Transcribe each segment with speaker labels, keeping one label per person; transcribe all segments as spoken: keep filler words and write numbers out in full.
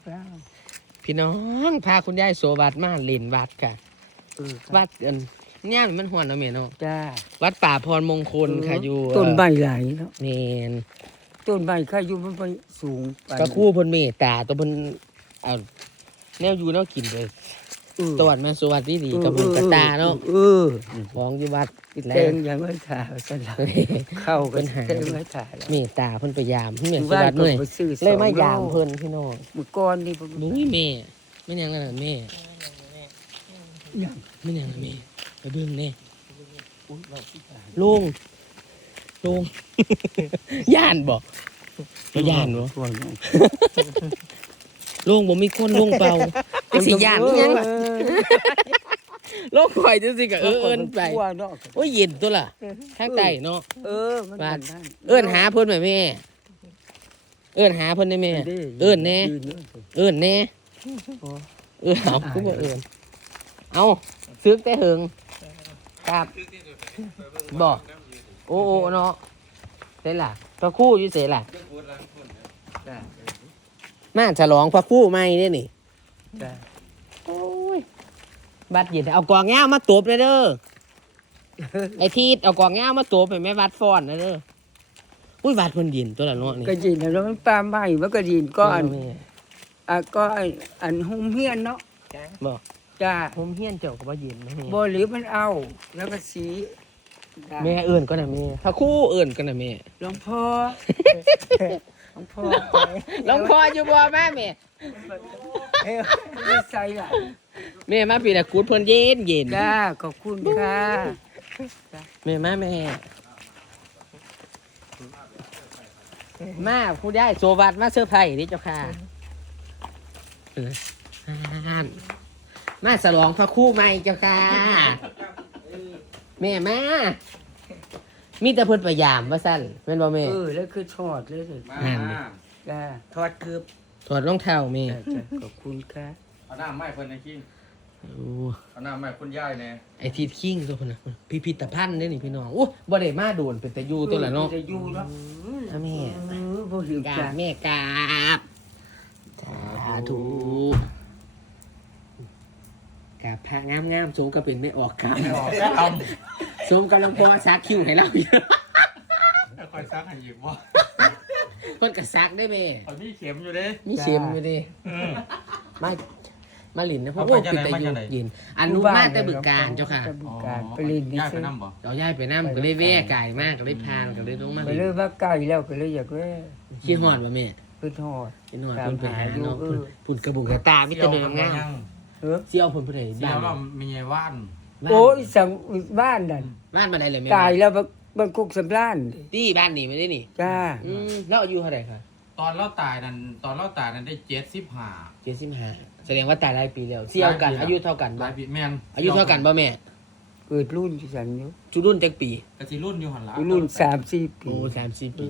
Speaker 1: พี่น้องพาคุณยายโสวัดมาเล่นวัดค่ะวัดเอินเนี่ยมันหวนเนาะแม่เนาะ
Speaker 2: จ้า
Speaker 1: วัดป่าพรมงคลค่ะอยู่
Speaker 2: ต้นใบใหญ่เนาะ
Speaker 1: แม่น
Speaker 2: ต้นใบค่าอยู่มันไปสูง
Speaker 1: ก็คู่เพิ่นเมตตาตัวเพิ่นเอาแนวอยู่แนวกินเลยตวัดแม่โสวัดดีๆกับบุญกระตาเนาะ
Speaker 2: เออ
Speaker 1: ของอยู่วัด
Speaker 2: เต็งยังไม่ถ่ายสลับเข้ากันหาเต็งไม่ถ่าย
Speaker 1: เมตตาเพิ่นไปยามเพิ่นแม่โสวัดเมื่อยเลยมายามเพิ่นพี่น้อง
Speaker 2: มื้อก่อนนี่
Speaker 1: บ่มีแม่แม่นหยังนั่นน่ะแม่ยังแม่นหยังน่ะแม่ไปเบิ่งแน่ลุงลุงย่านบ่บ่ย่านบ่ลุงบ่มีคนลุงเป่าจังสิย่านอีหยังล่ะลุงข่อยจังสิก็เอิ้นไปโอ้ยเย็นตัวล่ะทางใต้เนาะ
Speaker 2: เออมันบ้าน
Speaker 1: เอิ้นหาเพิ่นแม่แม่เอิ้นหาเพิ่นได้แม่เอิ้นแน่เอิ้นแน่เออเอาคือบ่เอิ้นเอาซึกแต่หึงครับบ่โอ้โอ้เนาะเสร็จล่ะพระครู่อยู่เสร็จล่ะมาฉลองพระครู่ใหม่เด้นี่โอ้ยบัดเย็นเอากองเงามาตบเลยเด้อไอ้ทีดเอากองเงามาตบให้แม่วัดฟ้อนนะเด้ออุ้ยวัดเพิ่นเย็นตัวละเนาะนี่
Speaker 2: ก็ยินแล้วมันปลาใหม่มันก็ยินก็อันอ่ะก็อันหุ่มเฮียนเนาะ
Speaker 1: บ่
Speaker 2: จ้า
Speaker 1: ผมเฮียนเจ้าก็บ่เย็นนะ
Speaker 2: บ่หรือมันเอาแล้วก็สี
Speaker 1: แม่เอิ้นก็น่ะแม่พระครู่เอิ้นก็น่ะแม่
Speaker 2: หลวงพ่อหลวงพ่อ
Speaker 1: หลวงพ่ออยู่บ่แม่แม่
Speaker 2: ไม่ใส่ล่ะ
Speaker 1: แม่มาพี่ละกูดเพิ่นเย็นเย็น
Speaker 2: จ้าขอบคุณค่ะ
Speaker 1: แม่มาแม่มาผู้ได้โซวัดมาเซอร์ไพรส์นี่เจ้าค่ะมาฉลองพระครู่ใหม่เจ้าค่ะแม่มามีแต่เพิ่นพยายามว่าซั่นแม่นบ่แม่
Speaker 2: เออแล้วคือถอดเลยสิ
Speaker 1: นั่น
Speaker 2: จ้าถอดคือ
Speaker 1: ถอดรองเท้าแม่
Speaker 2: ขอบคุณค่ะ
Speaker 3: เอาน้ำไม้เพิ่นในคิง
Speaker 1: โอ้
Speaker 3: เอาน้ำไม้คุณยายแน่
Speaker 1: ไอ้ทีคิงตัวพุ่นน่ะพิพิธภัณฑ์เด้นี่พี่น้องโอ้บ่ได้มาโดนเป็นแต่อยู่ตัวละเนาะ
Speaker 2: แต่อยู่เนาะ
Speaker 1: แม่
Speaker 2: เออบ่หิว
Speaker 1: กรา
Speaker 2: จ้า
Speaker 1: บแม่กราบสาธุกราบพระงามๆสมกับเป็นไม่ออกกราบ
Speaker 3: ไม่ออกแล้วท
Speaker 1: ำสมกับหลวงพ่อซักคิ้วให้เราอยู่
Speaker 3: แล้วคอยซักให้อีกบ่
Speaker 1: เพิ่นก็ซักได้แม่
Speaker 3: เอามีเข็มอยู่เด้
Speaker 1: มีเข็มอยู่ดิมามาหลินนะเพราะว่าเป็นแต่อยู่ยินอันนู้มาแต่บึกการเจ้าค่ะ
Speaker 2: ไปเล่น
Speaker 3: ย้ายไปนำบ่
Speaker 1: เอาย้ายไปนำก็เลยแว่ไก่มากก็เลยพานก็เลยลงมา
Speaker 2: ไปเลยว่าไก่แล้วก็เลยอยากแว่
Speaker 1: ขี้ฮอดบ่แม่
Speaker 2: คือทอด
Speaker 1: ขี้ฮอดเพิ่นไปหาเนาะพุ่นกระบุกกระตามีแต่เดินงามเออสิเอาเพิ่นไปได้
Speaker 3: บ้านเรามีไงว่าน
Speaker 2: โอ้ยสังบ้านนั่น
Speaker 1: บ้านบ้านใดเลยแม่
Speaker 2: ตายแล้วบ้านกุกสำราญ
Speaker 1: ที่บ้านนี่ไม่ได้นี่
Speaker 2: จ้า
Speaker 1: อืมแล้วอายุเท่าไหร่คะ
Speaker 3: ตอนเราตายนั่นตอนเราตายนั่นได้เจ็ดสิบห้า
Speaker 1: เจ็ดสิบห้าแสดงว่าตายหลายปีแล้วเสี่ยวกันอายุเท่ากัน
Speaker 3: บ่หลายปีแม่น
Speaker 1: อายุเท่ากันบ่แม่
Speaker 2: เกิดรุ่นที่ฉันอยู่
Speaker 1: จุรุ่นจักปี
Speaker 3: ก็สิรุ่นอยู่หั่นล่ะ
Speaker 2: รุ่นสามสี่ปี
Speaker 1: โอ้สามสี่ปี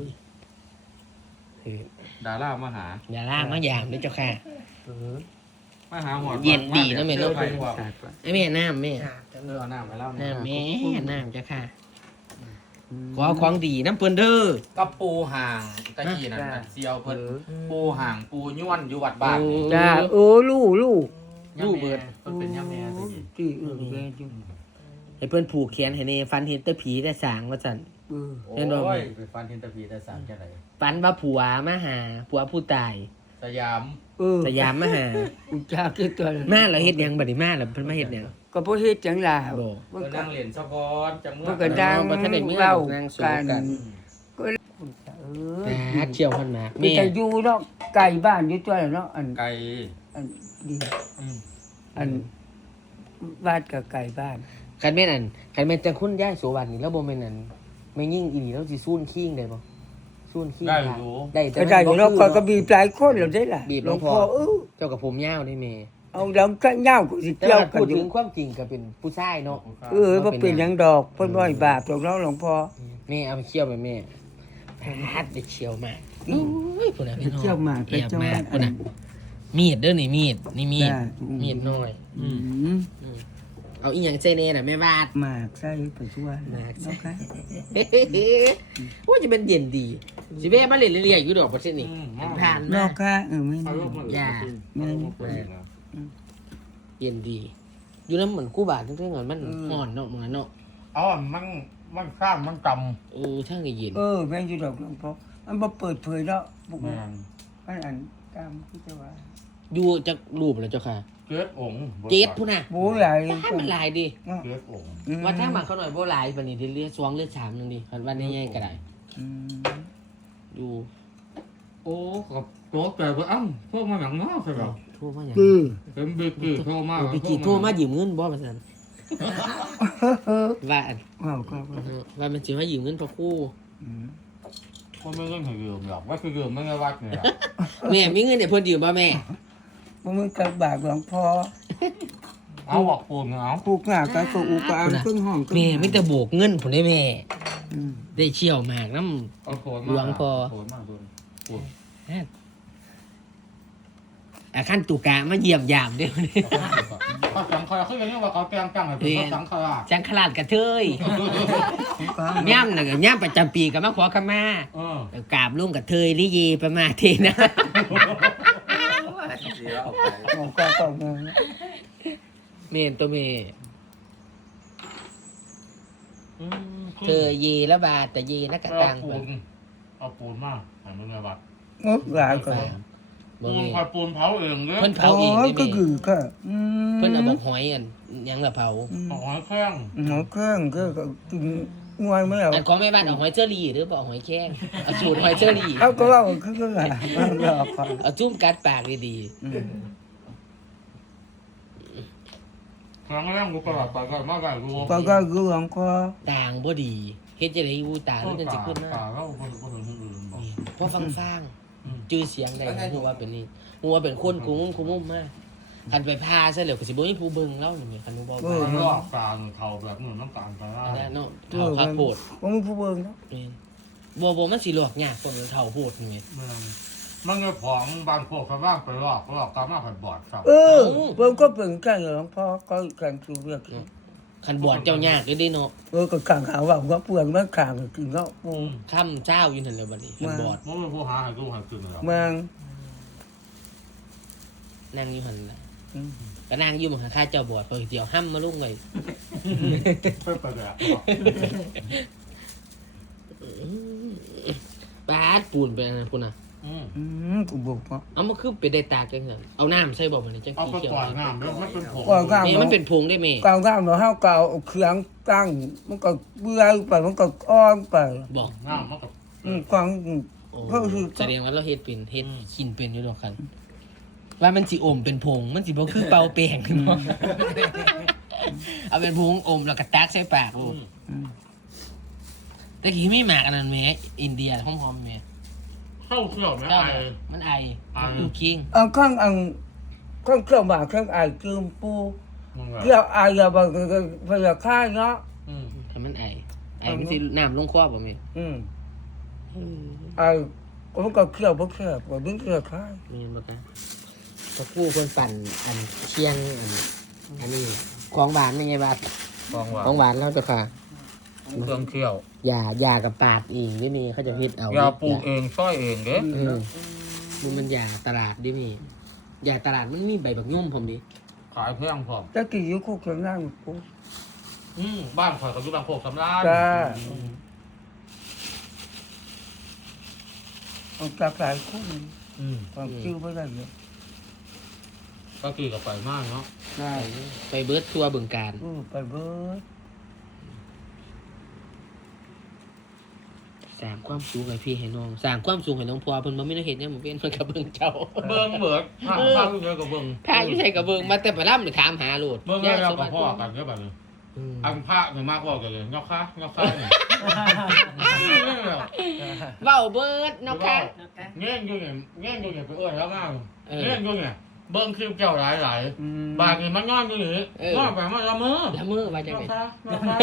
Speaker 3: ดารามาหา
Speaker 1: ดารามาหยามเด้อเจ้าค่ะ
Speaker 3: เออมาหาหอด
Speaker 1: เย็นดีนะแม่เนาะไอ้แม่น้ำแม่
Speaker 3: เอาน้ำไปแล้ว
Speaker 1: น้ำแม่น้ำเจ้าค่ะขอของดีน้ำเพิ่นเด้อ
Speaker 3: กับปูห่างตะกี้นั่นเสียวเพิ่นปูห่างปูย้วนอยู่วัดบ้าน
Speaker 2: จ้าโอ้ลูกลูก
Speaker 1: ลูกเบิด
Speaker 3: เพิ่นเป็นย่าแม่ตะกี้
Speaker 2: ที่เออแม่จุ
Speaker 1: ให้เพิ่นผูกแขนให้นี่ฟันเห็นแต่ผีแต่สางว่าซั่น
Speaker 3: เออโอ้ยไปฟันเห็นแต่ผีแต่สางจังได๋
Speaker 1: ฝันว่าผัวมาหาผัวผู้ตาย
Speaker 3: สยาม
Speaker 2: เออ
Speaker 1: สยามมาหา
Speaker 2: อุจาคือตัว
Speaker 1: มาแล้วเฮ็ดหยังบัดนี้มาแล้วเพิ่นมาเฮ็ดหยัง
Speaker 2: ก็บ่เฮ็ดจังล่ะ
Speaker 1: บ่
Speaker 3: เพิ่นนั่งเล่นซะก่อนจังมื้อ
Speaker 2: เพิ่นก็ดังบ่ทันได้มีเว้ากันก็เออ
Speaker 1: เชี่ยวเพิ่นมา
Speaker 2: แม่แต่อยู่เนาะไก่บ้านอยู่ตัวเนาะอัน
Speaker 3: ไก่
Speaker 2: อันดีอืมอันบ้านกับไก่บ้าน
Speaker 1: คันแม่นอันคันแม่นจังคุณยายโสวัสดิ์นี่แล้วบ่แม่นอันแม่ยิ่งอีหลีแล้วสิซูนคิงได้บ่ซูนคิง
Speaker 3: ได้อยู่
Speaker 1: ได้แต่
Speaker 2: ได้อยู่เนาะก็ก็บีบหลายคนแล้วได้ล่ะ
Speaker 1: หลวงพ่อเออเจ้ากับผมยาวได้แม่
Speaker 2: เอาดังก็ยาวกูสิเกี่ยวกัน
Speaker 1: พูดถึงความจริงก็เป็นผู้ชายเนาะ
Speaker 2: เออบ่เป็นหยังดอกเพิ่นบ่ให้บาปดอกเนาะหลวงพ่อ
Speaker 1: แม่เอาไปเคี่ยวไปแม่พาดได้เคี่ยวมากอุ้ยพุ่นน่ะพี่น้อง
Speaker 2: เคี่ยวมากไปจ้า
Speaker 1: พุ่นน่ะมีดเด้อนี่มีดนี่มีดมีดน้อยอืมเอาอีหยังใส่แน่น่ะแม่บาด
Speaker 2: หมากใส่ไปชั่ว
Speaker 1: หมากใส่
Speaker 2: เนาะค่ะ
Speaker 1: ว่าจะเป็นเย็นดีสิแม่มาเล่นเรื่อยๆอยู่ดอกประเทศนี้ผ่าน
Speaker 2: น
Speaker 1: มา
Speaker 2: อกค่ะเออไม่
Speaker 3: เอาลูกมา
Speaker 1: อย่า
Speaker 2: แม่น
Speaker 1: เย็นดี อยู่น้ำเหมือนกู้บาททั้งๆเงินมันห่อนเนาะเหมือนเนาะ
Speaker 3: อ๋อมันมันข้ามมันจ
Speaker 1: เออช่างก็เย็น
Speaker 2: เออแม่นอยู่ดอกหลวงพ่อมันบ่เปิดเผยเนาะบุก
Speaker 3: ำแม่น
Speaker 2: มันอันตามที่จะว่า
Speaker 1: อยู่จากรูปแล้วเจ้าค่ะ
Speaker 3: เจ็ดองค์
Speaker 1: เจ็ดพุ่นน่ะ
Speaker 2: โบหลาย
Speaker 1: ให้มันหลายดิ
Speaker 3: เจ็ดองค์
Speaker 2: อืม
Speaker 1: ว่าถ้ามาเขาหน่อยโบหลายปานนี้ที่เลือดสวงเลือดสามนึงดิวันนี้ยังก็ได้
Speaker 2: อืม
Speaker 1: อยู่
Speaker 3: โอ้กับโต๊ะแต่ก็อ้ำพวกมันหนังเนาะใช่ป่ะ
Speaker 1: ทั่วมาอย่าง
Speaker 2: คือ
Speaker 3: เป็นบิ๊กกี้โทรมา
Speaker 1: ไปกี่ทั่วมายืมเงินบ่มาซั่นว่าอัน
Speaker 2: ว้าวก็ว่า
Speaker 1: เออว่ามันสิมายืมเงินพ่อครู
Speaker 2: อืม
Speaker 3: ก็ไม่เรื่องให้ยืมหรอกว่าคือยืมไม่ได้วัดเนี่ย
Speaker 1: แม่มีเงินให้เพิ่นยืมบ่แม่
Speaker 2: บ่มีกระบากหลวงพ่อ
Speaker 3: เอาบอกปูนเอา
Speaker 2: ผูกหน้ากันก็อุปอานเครื่องห้อง
Speaker 1: แม่มีแต่โบกเงินผมได้แม่
Speaker 2: อืม
Speaker 1: ได้เชี่ยวมากน้
Speaker 3: เอาโผล่มา
Speaker 1: หลวงพ่อ
Speaker 3: โผล่มาโดนปูน
Speaker 1: ำอาขั้นตุกะมาเยี่ยมยามเด้อ
Speaker 3: เขาสังขารเขาอย่างนี้ว่าเขาแกงจังเลยเป็นเขาสังขาร
Speaker 1: จังขลาดกระเทย
Speaker 2: ก็
Speaker 1: ย่ำน่ะก็ย่ำประจำปีก็มาขอขมา
Speaker 3: เออ
Speaker 1: แล้วกราบลุงกระเทยลิเยประมาเทนะ
Speaker 2: หมอก็ก็งง
Speaker 1: เมนตัวเมเธอเยแล้วบาทแต่เยนักกะ
Speaker 3: เอา
Speaker 1: ตัง
Speaker 3: ปูนเอาปูนมาให้มึงไงวัด
Speaker 2: งกหลายก็
Speaker 1: บ่
Speaker 3: ปูน
Speaker 1: มี
Speaker 3: คอยปูนเผาเองเลย
Speaker 1: เพิ่นเผา
Speaker 2: อ๋อ
Speaker 1: เองได้
Speaker 2: ก็
Speaker 1: แม่
Speaker 2: คือก็อืม
Speaker 1: เพิ่นเอาบอกหอยอันหยังละเผา
Speaker 3: เอาหอยแข้ง
Speaker 2: หมอเครื่องก็ก็กินงวยไม่เอา
Speaker 1: อันของแม่บ้านเอาหอยเจอรี่หรือบ่เอาหอยแข้งเอาสูตรหอยเจอรี่
Speaker 2: เขาก็ว่าคือก็อ่ะมันรอก่อน
Speaker 1: เอาจุ่มกัดปากดี
Speaker 2: อืม
Speaker 3: ครั้งแรกกูกระดาษไปก็มาได้กู
Speaker 2: ก็ก็คือหลวงพ่อ
Speaker 1: ๆต่างบ่ดีเฮ็ดจะได้อยู่ต่างมันจะสิขึ้นมา
Speaker 3: ตาแล้วคนคนอื่นบอก
Speaker 1: พอฟังฟังจื้อเสียงได้ฮู้ว่าเป็นนี่ฮู้ว่าเป็นคนกูงุ้มกูงุ้มมากคันไปพาซะแล้วก็สิบ่มีผู้เบิ่งเล่านี่คันบ่บ่
Speaker 3: เออรอบกลางเท่าแบบเหมือนน้ำตาลไปแล้ว
Speaker 1: อันนั้นเนาะเฒ่าคักโพด
Speaker 2: บ่มีผู้เบิ่งเนาะ
Speaker 1: แม่นบ่บ่มันสิหลอกยากกว่าเฒ่าโพดนี่แม่น
Speaker 3: เมืองมันก็ผองบางพวกชาวบ้านไปรอบรอบกามาผัดบอดครับ
Speaker 2: เออเบิ่งก็เป็นกันหลวงพ่อก็กันคือเรียก
Speaker 1: คันบวชเจ้ายากอยู่เด้เนาะ
Speaker 2: เออก็กังหาว่าว่าเปลืองมันข้างกินเนาะปู
Speaker 1: ค่ำเจ้าอยู่นั่นแหละบัดนี้คันบวช
Speaker 3: มันเป็นผู้หาให้กูให้คืนเลย
Speaker 2: เมือง
Speaker 1: นั่งอยู่หั่นล่ะ
Speaker 2: อืม
Speaker 1: ก็นั่งอยู่หม้องข้าเจ้าบวชเพิ่นเดี๋ยวห้ำมาลุงไว้
Speaker 3: เพื่อไปเลย
Speaker 1: ปาดปูนไปอันนั้นพุ่นน่ะ
Speaker 3: อืม
Speaker 2: อืมกูบอกว่า
Speaker 1: เอามาคือไปได้ตากจังซั่นเอาน้ำใส่บ่มันจัง
Speaker 3: เอา
Speaker 1: ขี้
Speaker 3: ไป
Speaker 1: เขียว
Speaker 3: ปล่อยน้ำแล้วมันเป็นผง
Speaker 2: ก่อนก็
Speaker 1: แม่มันเป็นผงได้แม่
Speaker 2: กาวก้าวเราห้าวกาวเอาเครื่องตั้งมันก็เบื่อไปมันก็อ้อมไป
Speaker 1: บอก
Speaker 3: น้ำมันกับ
Speaker 2: อืมกวาง
Speaker 1: โอ้
Speaker 2: ก็คือ
Speaker 1: แสดงว่าเราเฮ็ดเป็นเฮ็ดขินเป็นอยู่ดอกคันว่ามันสิอมเป็นผงมันสิบ่คือเป่าแป้งเนาะเอาเป็นผงอมแล้วก็ตักใส่ปากโอ้
Speaker 2: อืม
Speaker 1: แต่กี้ไม่หมากอันนั้นแหม่อินเดียหอมๆแหม่
Speaker 3: เข้าเชี่ยวไหม
Speaker 1: เจ้า
Speaker 3: ไอ
Speaker 1: มันไอ
Speaker 3: ไอ
Speaker 1: ดูคิง
Speaker 2: เอาข้างอังข้างเครื่องหมากเครื่องไอจืมปู
Speaker 3: มึง
Speaker 2: เกี่ยวไออย่าบอกพยาค่ายเนาะ
Speaker 3: อืม
Speaker 1: ถ้ามันไอไอมันสิน้ำลงคอบ่แม่
Speaker 2: อืมไอมันก็เกี่ยวบ่เกี่ยวก็ดึงเกี่ยวค่าย
Speaker 1: แม่นบ่คะพอกู้คนปั่นอันเชียงอันอันนี้ของหวานเป็นไงบาด
Speaker 3: ฟองหวาน
Speaker 1: ของหวานแล้วเจ้าค่ะ
Speaker 3: เครื่องเคี่ยวย
Speaker 1: ายากับปาดอีกนี่นี่เขาจะเฮ็ดเอา
Speaker 3: ยาปลูกเองซ้อยเองเด้
Speaker 1: เออมันมันยาตลาดดินี่ยาตลาดมันมีใบบักย่อมผมดิ
Speaker 3: ขายแพงพร้อม
Speaker 2: ตะกี้อยู่คู่เครื่องนั่งปู
Speaker 3: อืมบ้านข่อยก็อยู่บางโพกสำราญ
Speaker 2: จ้า
Speaker 3: อืม
Speaker 2: เอาจากหลายคู่
Speaker 3: อืม
Speaker 2: ความคิวบ่ได้เยอะ
Speaker 3: ก็กี่กับไปมากเนาะ
Speaker 2: ใช่
Speaker 1: ไปเบิร์ดทัวร์บึงการ
Speaker 2: อือไปเบิด
Speaker 1: สร้างความสูงให้พี่ให้น้องสร้างความสูงให้น้องพอเพิ่นบ่มีแนวเฮ็ดเนี่ยหมู่เพิ่นเพิ่นก็เบิ่งเจ้า
Speaker 3: เบิ่งเบิดข้างข้างอยู่เยอะกับเบิ่ง
Speaker 1: ถ้าอยู่ใส่ก็เบิ่งมาแต่ไปล่ำนี่ถามหาโลด
Speaker 3: เบิ่ง
Speaker 1: ย่า
Speaker 3: แล้ว
Speaker 1: ส
Speaker 3: กั
Speaker 1: วั
Speaker 3: บ
Speaker 1: ส
Speaker 3: พ่อ
Speaker 1: ดิ์
Speaker 3: กันเยอะแบบนี้
Speaker 1: อืม
Speaker 3: อันพระเนี่ยมากกว่ากันเลยยกขายกขาเนี่ย
Speaker 1: เว้าเบิดเนาะค่ะ
Speaker 3: เงี้ยอยู่เนี่ยเงี้ยอยู่เนี่ยไปเอื้อนแล้วมาก
Speaker 1: เออ
Speaker 3: เงี้ยอยู่เนี่ยเบิ่งคลิปเจ้าหลายหลาย
Speaker 2: อืม
Speaker 3: บางนี่มันนอนอยู่นี่
Speaker 1: เออ
Speaker 3: นอนไปมันละเมอ
Speaker 1: ละมือว่าจัง
Speaker 3: ย
Speaker 1: ได๋
Speaker 3: กขายกขา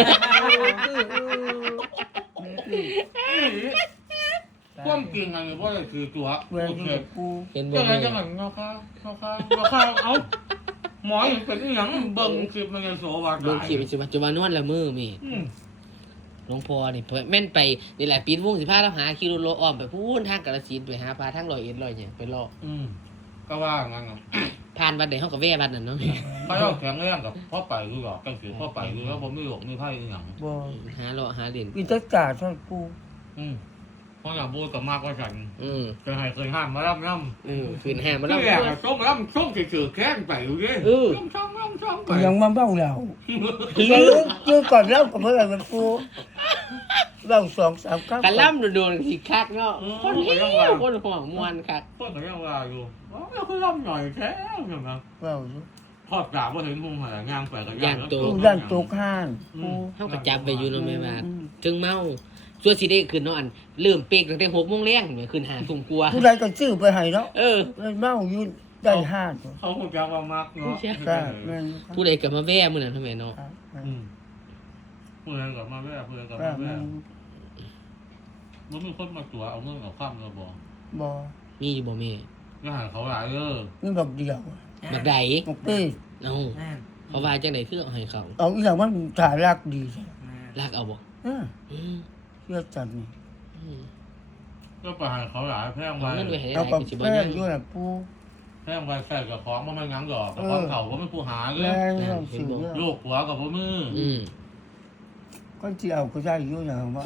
Speaker 3: ความจริงอันนี้ว่าคือตัว
Speaker 2: เวลา
Speaker 3: โอ
Speaker 2: อ
Speaker 3: เค
Speaker 2: ยู่กู
Speaker 1: เห็นบ่
Speaker 3: จังไร
Speaker 1: แม่
Speaker 3: จังไรยกขายกขายกขาเอาหมอยังเป็นอหยังเบิ่งคลิปมันยังโสว่า
Speaker 1: เบิ่งคลิปปัจจุบันจุบันนวดละมือมี
Speaker 3: อืม
Speaker 1: หลวงพ่อนี่เพิ่นแม่นไปนี่แหละปีนวงสิพาเราหาขี่รถโลอ้อมไปพูนทางกาฬสินธุ์ไปหาพาทางร้อยเอ็ดร้อยหยังไปรอ
Speaker 3: อืมก็ว่างั้นเนาะ
Speaker 1: ผ่านวัดใดเฮาก็แว่วัดนั่นเนาะ
Speaker 3: ไปเอาแข็งแรงกับพ่อไปคือหรอกกันคือพ่อไปคือแล้วผมไม่หลงไม่ไพ่อหยัง
Speaker 2: บ่
Speaker 1: หาเลาะหาเล่น
Speaker 2: มีแต่จ่าเท่าปู
Speaker 3: อืมเพราะอย่างบูกับมากกว่าฉัน
Speaker 1: อืม
Speaker 3: เคยให้เคยห้ามมาล่ำล่ำ
Speaker 1: เออคืนห้ามา
Speaker 3: แล้
Speaker 1: แล้ว ว
Speaker 3: แหละส้มล่ำส้มเฉยๆแค้นไปอยู่ดิ
Speaker 1: เออ
Speaker 3: ส้มส้มล่ำส้มไป
Speaker 2: ยังมาเบ้าเรายังจื้อก่อนเล่ากับเมื่อไหร่มันปูเบ้าสองสามครั้ง
Speaker 1: กันล่ำโดนๆสิคักเนาะคนเหี้ยวคนห่วงม่วนคัก
Speaker 3: เพื่อนก็ยังว่าอยู่ว่าไม่คือล่ำหน่อยแท้อย่างนั้น
Speaker 2: เบ้าอยู่
Speaker 3: ทอดกาบว่าเห็นพุงหายางไปกับ
Speaker 2: ปูด้านตกห้านปู
Speaker 1: เฮาก็จับไปอยู่เนาะแม่ว่าถึงเมาส่วนสิได้ขึ้นเนาะอันเริ่มเป๊กตั้งแต่หกโมงแลงนี่ขึ้นห้าทุ่มกว่า
Speaker 2: ผู้ใดก็ซื้อไปให้เนาะ
Speaker 1: เออ
Speaker 2: เบ้าอยู่ได้ห้าน
Speaker 3: เขาคงจะว่ามากเนาะ
Speaker 2: ใช่แม่นครับ
Speaker 1: ผู้ใดก็มาแว่มื้อนั้นทำไมเนาะ
Speaker 2: ครับ
Speaker 3: อืมเพื่อนกับมาแม่เพื่อนกับ
Speaker 2: แม่
Speaker 3: มาแม่
Speaker 2: น
Speaker 3: มันมีคนมาตัวเอาเงินกับข้ามเราบอก
Speaker 2: บ่
Speaker 1: มีอยู่บ่แม่
Speaker 3: ก็หาเขาหลายเออ
Speaker 2: นี่บักเดียว
Speaker 1: บักใด
Speaker 2: บักเป้
Speaker 1: เอ้าเขาว่าจังได๋คือเอาให้เขา
Speaker 2: เอาอีหยังมันถ่ายรักดีใช่
Speaker 1: ลากเอาบ่
Speaker 2: เออ
Speaker 1: อืม
Speaker 2: เชื่อจันนี่
Speaker 1: อืม
Speaker 3: ก็ไปหาเขาหลายแพง
Speaker 1: เอา
Speaker 3: ไว้
Speaker 1: เงินไว้ให้
Speaker 2: เอา
Speaker 1: ได้
Speaker 2: กับ
Speaker 1: ก็สิบ่
Speaker 2: แป้
Speaker 1: ยัง ง
Speaker 2: ด้วยนะปู
Speaker 3: แพงไว้ใส่กับของมันไม่งั้งดอกกับของเขาก็ไม่ผู้หาเล
Speaker 2: แม่
Speaker 3: ย
Speaker 2: ไม่ต้องซื้อเยอะ
Speaker 3: ลูกผัวกับพ่อมือ
Speaker 1: อืม
Speaker 2: ก็ที่เอาก็ได้อยู่อย่างว่า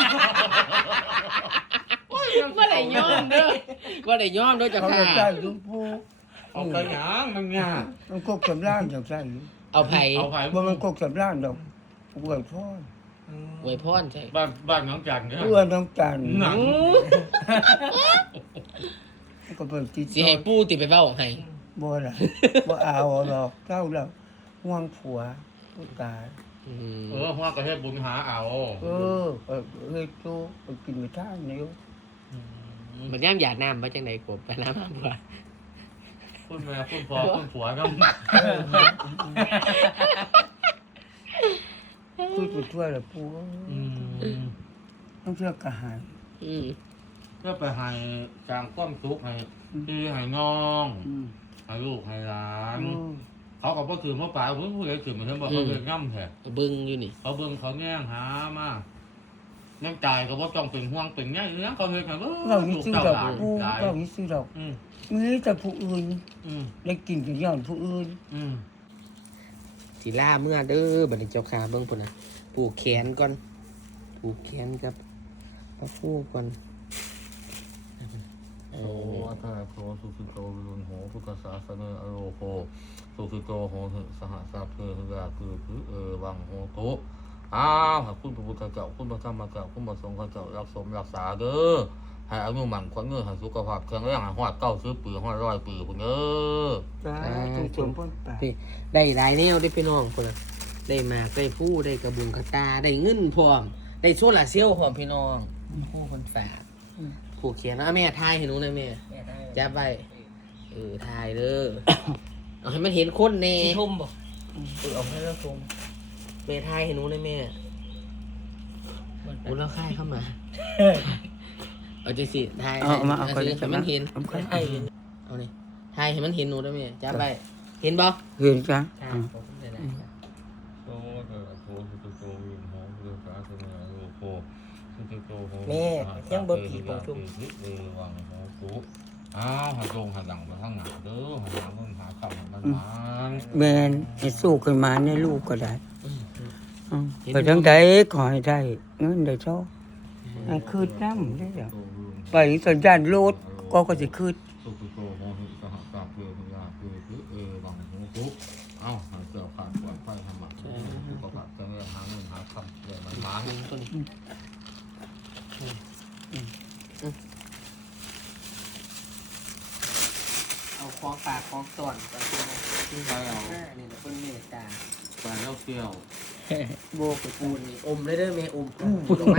Speaker 1: บ่ได้ยอมเด้อบ่ได้ยอมเด้อเจ้า
Speaker 2: เขา
Speaker 1: ค่ะ
Speaker 2: จะได้อยู่ปู
Speaker 3: เอาไปหยังมันยาก
Speaker 2: มันกกสำล่างอย่างใช่อยู่
Speaker 1: เอาไผ
Speaker 3: เอาไผ่
Speaker 2: บ่มันกกสำล่างดอกอวยพ่อ
Speaker 1: อวยพรใช่
Speaker 3: บ้านบ้านน้องจันเนี่ย
Speaker 2: เพื่อน้องจัน
Speaker 3: หนัง
Speaker 2: ก็เปิดติด
Speaker 1: สิให้ปู่ติไปเว้าให้
Speaker 2: บ่ล่ะบ่เอาหรอกเจ้าแล้วห่วงผัวผู้ตาย
Speaker 1: อืม
Speaker 3: เออหัวกระเทศบุญหาเอา
Speaker 2: เออเออเฮ้ยตู้ไปกินไม่ท่านนิ้ว
Speaker 1: มันย่ำหยาดน้ำบ่จังได๋กบไปน้ำมาบ่
Speaker 3: คุณแม่คุณพ่อคุณผัวก็
Speaker 2: คุยไปทั่วแล้วปู
Speaker 3: อืม
Speaker 2: ต้องเชื่อกระหาย
Speaker 1: อืม
Speaker 3: ก็ไปให้จางก้อมทุกให้พี่ให้น้อง
Speaker 2: อืม
Speaker 3: ให้ลูกให้หลาน
Speaker 2: อืม
Speaker 3: เขาก็บ่คือมาป่าเพิ่นผู้ใดคือเหมือนบ่เขาเป็นง่ำแท้
Speaker 1: เบิ่งอยู่นี่
Speaker 3: เขาเบิ่งเขาแง่งหามายังตายก็บ่ต้องเป็นห่วงเป็นใยเรื่องเขาเฮ็ดให้เบิ่
Speaker 2: เรานี่
Speaker 3: ลูก
Speaker 2: ซื้อ
Speaker 3: เจ้า
Speaker 2: ดอก
Speaker 3: หลาน
Speaker 2: ปู
Speaker 3: ตาย
Speaker 2: เรานี่ซื้อดอก
Speaker 3: อืม
Speaker 2: มีแต่ผู้อื่น
Speaker 3: อืม
Speaker 2: ได้กินกับย้อนผู้อื่น
Speaker 3: อืม
Speaker 1: สิล่าเมื่อเด้อบัดนี้เจ้าค่ะเบิ่งพุ่นน่ะผูกแขนก่อนผูกแขนกับพระคู่ก่อนเอ
Speaker 3: โส
Speaker 1: อ
Speaker 3: วัตถะโสสุขิโตวิรุณโหพุทธศาสนาอโลโคสุขิโตโหหึสหสาเพหึราคือคือเอวังโหตุอ้าวขอบคุณพระพุทธเจ้าคุณพระธรรมเจ้าคุณพระสงฆ์เจ้ารักสมรักษาเด้อให้อายุมั่นขวัญเงินให้สุขภาพแข็งแรงให้ฮอดเก้าสิบปีฮอดร้อยปีพุ่นเด้อ
Speaker 2: จ้าทุกชมพ้นไป
Speaker 1: พี่ได้หลายแนวได้พี่น้องพุ่นน่ะได้หมากได้ผู้ได้กระบุงกระตาได้เงินพร้อมได้โซลาร์เซลล์พร้อมพี่น้องคู่คนฝากผูกแขนเอาแม่ทายให้หนูหน่อยแม่จับไว้เออทายเด้อ เอาให้มันเห็นคนแน่
Speaker 4: ทุ่มบ่
Speaker 1: เออเอาให้เราชมแม่ทายให้หนูหน่อยแม่หนูแล้วค่ายเข้ามาเอาใจสิทาย
Speaker 2: เอามาเอา
Speaker 1: ให้
Speaker 2: ไปเลย
Speaker 1: ให้มันเห็น
Speaker 2: เอาไป
Speaker 1: ให้เห็นเอานี่ทายให้มันเห็นหนูด้วยแม่จับไว้เห็นบ่
Speaker 2: เห็นจ้ะ
Speaker 1: ใช่
Speaker 2: อืม
Speaker 1: ผมได้ได้ครับ
Speaker 3: โสวัตถะโสสุขิโตวิรุณโหพุทธศาสนาอโลโคสุขิโตโห
Speaker 4: แม่ยังบ่ผีบ่ทุ่ม
Speaker 3: เอวังโหตุอ้าวหาตรงหาหลังมาข้างหน้าเด้อหาหลังมันหาคำมันมัน
Speaker 2: แมนให้สู้ขึ้นมาในลูกก็ได้
Speaker 1: อืม
Speaker 2: อืมไปทั้งใดขอให้ได้เงินได้โชคให้คืนน้ำได้เดี๋ยวไปสัญญาณรถก็ก็จะคืน
Speaker 3: สุขิโตโหหิสหสาเพหิยาเพหิเอวังโหตุเอ้าหาเจ้าขาดปลอดภัยธรรมะสุขภาพแข็งแรงหาเงินหาคำเลยมันมัน
Speaker 1: อืมตัวนี้เอาคล้องปากคล้องตอนไปเลยนะ
Speaker 3: ไปเอา
Speaker 1: นี่แหละคนเมตตา
Speaker 3: ไปแล้วเที่ยว
Speaker 2: โบก
Speaker 1: ปูนอมเลยเด้อแม่อมปูนออกมา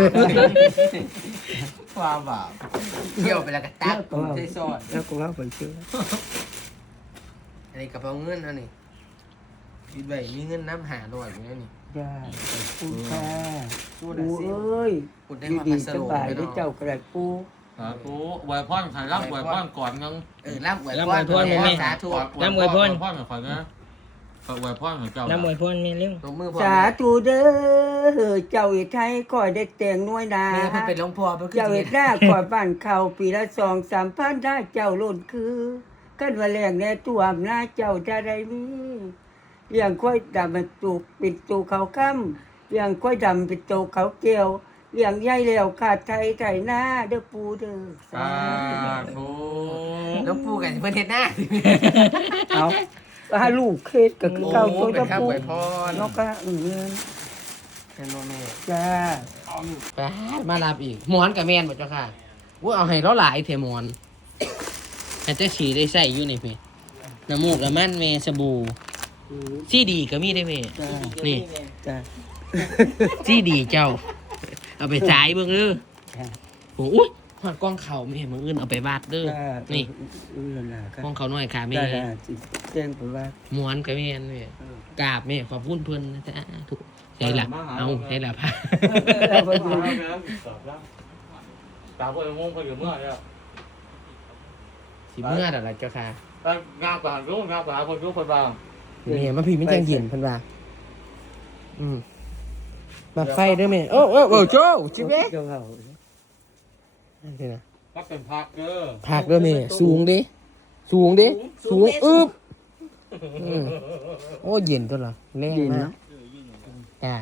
Speaker 3: ความบาป
Speaker 1: เที่ยวไปแล้วก็ตักปูนใส่ซอส
Speaker 2: แล้วก็ว่าไปเชื่อ
Speaker 1: อันนี้กระเป๋าเงินอันนี้คิดไว้มีเงินน้ำหาหน่อยอยู่นี่
Speaker 2: จ้าปูแท้
Speaker 1: ปู
Speaker 2: ปู
Speaker 1: นะสิ
Speaker 2: เอ้ย
Speaker 1: ปูได้
Speaker 2: ดี
Speaker 1: มา
Speaker 2: ดี
Speaker 1: พัส
Speaker 2: ส
Speaker 1: ดุ
Speaker 2: บาย
Speaker 1: ไป
Speaker 2: ได้
Speaker 1: เนาะ
Speaker 2: เจ้ากระไรปู
Speaker 3: สาธุไหวพ่อนใครรับไหวพ่อนก่อนนึง
Speaker 1: เออรับไว้
Speaker 4: รับ
Speaker 1: ก่อน
Speaker 4: ไว้ก่อน
Speaker 1: แม่
Speaker 4: แม่
Speaker 1: สาธุ
Speaker 4: น้ำอวยพร
Speaker 3: พ่อนหน่อยก่อนนะก็ไว้พ่อของเจ้า
Speaker 4: น้ำมวยพรแม่เร็ว
Speaker 1: ลงมือพ่อ
Speaker 2: สาธุเด้อเจ้าอิไทยคอยได้แต่งน้อยนา
Speaker 1: แม่เพิ่นเป็นหลวงพ่อเพิ่นคือ
Speaker 2: เจ้า
Speaker 1: สิ
Speaker 2: เฮ็ดหน้าคอยบ้านเขาปีละสองสามพันได้เจ้าล้นคือกันว่าแรงแน่ตัวอำนาจเจ้าจะได้มีเลี้ยงค่อยดำเป็นตูปิดตูเขาค่ำเลี้ยงค่อยดำเป็นตูเขาเกี่ยวเลี้ยงใหญ่แล้วขาดไทยไทยหน้าเด้อปูเด้อ
Speaker 3: สาธุ
Speaker 1: หลวงปู่กันเพิ่นเฮ็ดหน้า
Speaker 2: เอาถ้าลูกเคสก็คือเก่า
Speaker 1: โอ้
Speaker 2: ตัว
Speaker 1: เป็น
Speaker 2: ตะ
Speaker 1: ข้าว
Speaker 2: ปู
Speaker 1: ไว้พร
Speaker 2: นกก็เงิน
Speaker 1: เป็นบ่แม่
Speaker 2: จ้า
Speaker 1: ไปมารับอีกหมอนกับแม่นบ่เจ้าค่ะว่าเอาให้เราหลายเถอะหมอนให้เจ้าฉีได้ใส่อยู่นี่พี่น้ำมูกน้ำมันแม่สบู่ซีดีก็มีได้แม่
Speaker 2: จ้า
Speaker 1: นี่
Speaker 2: จ้า
Speaker 1: ซีดีเจ้า เอาไปจ่ายเบิ่งเด้อ
Speaker 2: จ้า
Speaker 1: โอ้อุ้ยฮอดกล้องเขาแม่มื้ออื่นเอาไปวาดเด้อ
Speaker 2: จ้า
Speaker 1: นี่
Speaker 2: อือล่ะครั
Speaker 1: กล้อง
Speaker 2: บ
Speaker 1: เขาน้อยค่ะแม่
Speaker 2: ได้ได้สิแจ้งไปว่า
Speaker 1: หมอนกับแม่นแม่กราบแม่ขอบคุณเพิ่นนะจ๊ะทุกใช่ละเอาใช่ละพะ
Speaker 2: แล้วก็ดู
Speaker 3: ตาพ่อมงพ่ออยู่เมื่อเนี่ย
Speaker 1: สิเมื่อดอกล่ะเจ้าค่ะ
Speaker 3: แต่งานป่านรู้งานป่านคนรู้คนบ้าง
Speaker 1: นี่มาพี่มันจังเย็นเพิ่นว่าอืมมาไฟเด้อแม่โอ้โอ้โอ้โจ้ชิเบ้
Speaker 2: เจ้าเขา
Speaker 1: นี่นะ
Speaker 3: ก็เป็นพักเด้อ
Speaker 1: ผักเด้อแม่สูงดิสูงดิสูงอึบอืมโอ้เย็นตัวละแรง
Speaker 2: ดิน
Speaker 1: มา
Speaker 2: เนาะ
Speaker 1: กจ้า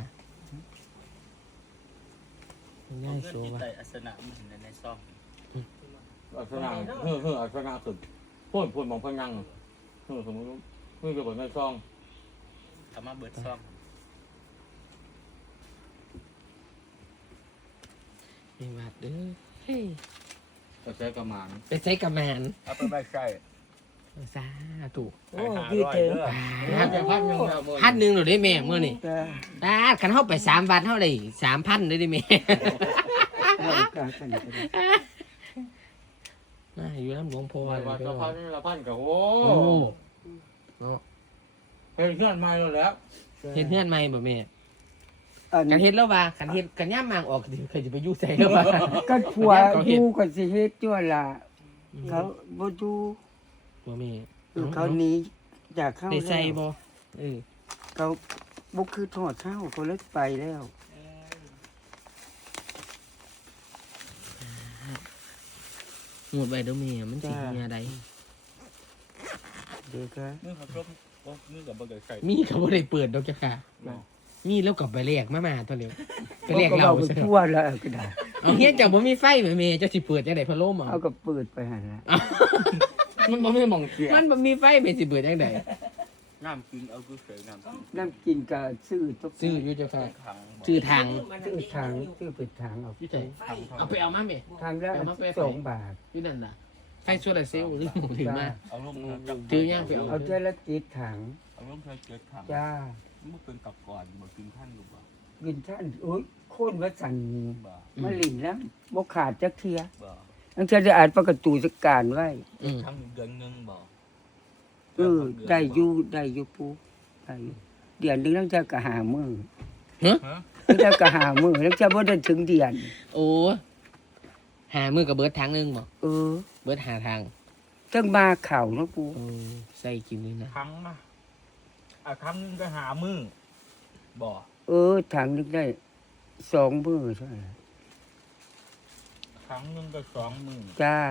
Speaker 1: ง่ายโซว่ะ
Speaker 4: อัสนะมันในซอง
Speaker 3: อัศนาเฮ้อเฮ้ออัศนาสุดพ่นพ่นมองพยังเฮ้อสมมติเฮ้อจะบอกในซอง
Speaker 4: ทำมาเบิดซอง
Speaker 1: ไม่บาดเด้อเฮ้ย
Speaker 3: จะใช้กระมาน
Speaker 1: ไปใช้กระแมน
Speaker 3: เอาไปใบใส่
Speaker 1: สาธุ
Speaker 4: โอ้ยืดเถอะ
Speaker 1: พันพันหนึ่งพันหนึ่งหรือได้แม่เมื่อนี่
Speaker 2: จ้า
Speaker 1: ตาคันเข้าไปสามวันเท่าไหร่สามพันได้ได้แม่
Speaker 2: แล้วก็กันก็ได้
Speaker 1: น่าอยู่น้ำหลวงพ่อ
Speaker 3: วัน
Speaker 1: เลย
Speaker 3: วัน
Speaker 1: พี่
Speaker 3: จะ
Speaker 1: น้
Speaker 3: พั
Speaker 1: อน ง
Speaker 3: นี่ละพันกับโอ้
Speaker 1: โอ้เนาะ
Speaker 3: เฮ้ยเพื่อนมาแล้ว
Speaker 1: เฮ็ดเฮือนใหม่บ่แม่
Speaker 2: อัน
Speaker 1: กันเฮ็ดแล้วว่ากันเฮ็ดกันย่ามมางออกเคยจะไปอยู่ใส่แล้วว่า
Speaker 2: กันผัวอยู่ก็สิเฮ็ดจั่วล่ะเขาบ่อยู่
Speaker 1: บ่แม่
Speaker 2: เขาหนีจากเข้า
Speaker 1: ได้ใส่
Speaker 2: แล้ว
Speaker 1: บ่เออ
Speaker 2: เขาบ่คือทอดเข้าเขาเลยไปแล้ว
Speaker 1: หมดไว้เด้อแม่มันสิเฮียใด
Speaker 2: เดี๋ยวก็
Speaker 3: นี่เขาชอบนี่กับเบอร์ไก่
Speaker 1: มีก็บ่ได้เปิดดอกจ้ะค่ะมีแล้วก็ไปแลกมามาตัวเดียวไปแลก
Speaker 2: เขา
Speaker 1: เรา
Speaker 2: ไป
Speaker 1: ซะ
Speaker 2: ทั่วแล้วก็ได้
Speaker 1: เอาเฮียเจ้าบ่มีไฟแม่แม่เจ้าสิเปิดจังได๋พัดลมเอา
Speaker 2: เอาก็เปิดไปหั่นล่ะ
Speaker 3: มันบ่มีมองเสีย
Speaker 1: มันบ่มีไฟแม่สิเปิดจังได๋
Speaker 3: น้ำกินเอาคือเสยน้ำกิน
Speaker 2: น้ำกินก็ซื้อตุ๊ก
Speaker 1: ซื้ออยู่เจ้าค่ะ
Speaker 3: ขัง
Speaker 1: ซื้อทาง
Speaker 2: ซื้อถังซื้อเป็นถังเอา
Speaker 1: อยู่ไสเอาไปเอามาแม่
Speaker 2: ทางละสองบาท
Speaker 1: อยู่นั่นน่ะไฟโซลาร์เซลล์หรือหมูถือมา
Speaker 3: เอาลงจับ
Speaker 1: ถือย่างไปเอา
Speaker 2: เอาเจละจิตถัง
Speaker 3: เอาลงใช้เจ็ดขัง
Speaker 2: จ้า
Speaker 3: มันเป็นกับก่อนบ่กินท่านหรือเปล่า
Speaker 2: กินท่านโอ้ยโค่นว่าสั่น
Speaker 3: บ่
Speaker 2: มาหลินแล้วบ่ขาดจักเทีย
Speaker 3: บ่
Speaker 2: อันเธอจะอ่านประตูจักการไว้
Speaker 1: อืม
Speaker 3: ทั้งเดือนนึงบ่
Speaker 2: เออได้อยู่ได้อยู่ปูได้อยู่เดือนหนึงแล้วจะก็หามือ
Speaker 1: ฮะ
Speaker 2: แล้วจะก็หามือแล้วจะบ่ได้ถึงเดือน
Speaker 1: โอ้หามือกับเบิร์ดทางหนึงบ่
Speaker 2: เออ
Speaker 1: เบิร์ดหาทาง
Speaker 2: ทั้งมาเข่าเนาะปู
Speaker 1: โอ้ใส่กินนี่นะ
Speaker 3: ครั้งนะอ่ะครั้งนึงก็หามือบ่
Speaker 2: เออถังนึงได้สองมือใช่ไหม
Speaker 3: ครั้งนึงก็สองมือ
Speaker 2: จ้า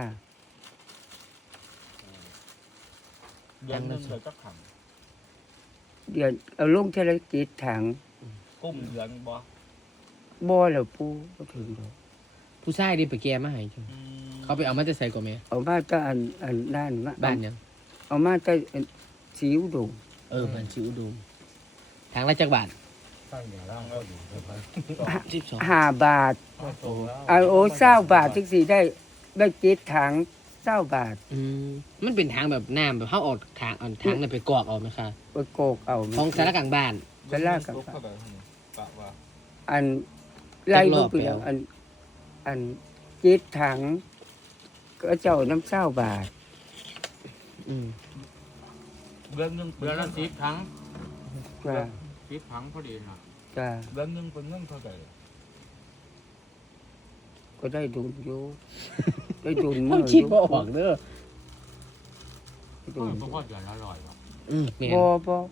Speaker 3: เดือนนึงก็จะขัง
Speaker 2: เดือนเอาลงเทละจิตถัง
Speaker 3: กุ้มเดือนบ่
Speaker 2: บ่แล้วปูบ่ถึงดอก
Speaker 1: ผู้ชายดิไปแก้มาให้จ้ะเขาไปเอามาจะใส่ก่อนแม่
Speaker 2: เอามาแตะอันอันนั่นมา
Speaker 1: บ้านยัง
Speaker 2: เอามาแต่อันสีอุดม
Speaker 1: เออบ้านชิวอุดมทางละจักบาท
Speaker 3: ใช่อย่างร่างก็อยู่
Speaker 1: สิบสอง
Speaker 2: ห้าบาทเอาโอ้เศร้าบาทจังสี่ได้ได้จิตถังเศร้าบาท
Speaker 1: อืมมันเป็นทางแบบน้ำแบบเขาเออกทางเอาทางนั้นไปกรอกเอาไหมคะ
Speaker 2: ไปโกกเอา
Speaker 1: ของสารกลางบ้าน
Speaker 2: จะลากกับ
Speaker 3: ปะว่า
Speaker 2: อันไล่
Speaker 1: จักร
Speaker 2: ลู
Speaker 1: อก บ
Speaker 2: ไป
Speaker 1: แล้
Speaker 2: แล้ว วอัน อันจิตถัง ก็เจ้าน้ำเศร้าบาท
Speaker 1: อืม
Speaker 3: เดือนนึงเดือนละสิบครั้ง
Speaker 2: จ้า
Speaker 3: สิบครั้งพอดีนะ
Speaker 2: จ้า
Speaker 3: เดือนนึงเป็นเงินเท่าไหร่
Speaker 2: ก็ได้ดุลอยู่ ได้ดุล
Speaker 1: ต้
Speaker 2: มื
Speaker 1: อง
Speaker 2: อ
Speaker 1: คิดบ่ออกเด้อ
Speaker 2: ได้ดุล
Speaker 3: ก็พอเดือนละร้อยบาท
Speaker 1: อืมแม่น
Speaker 2: บ่บ่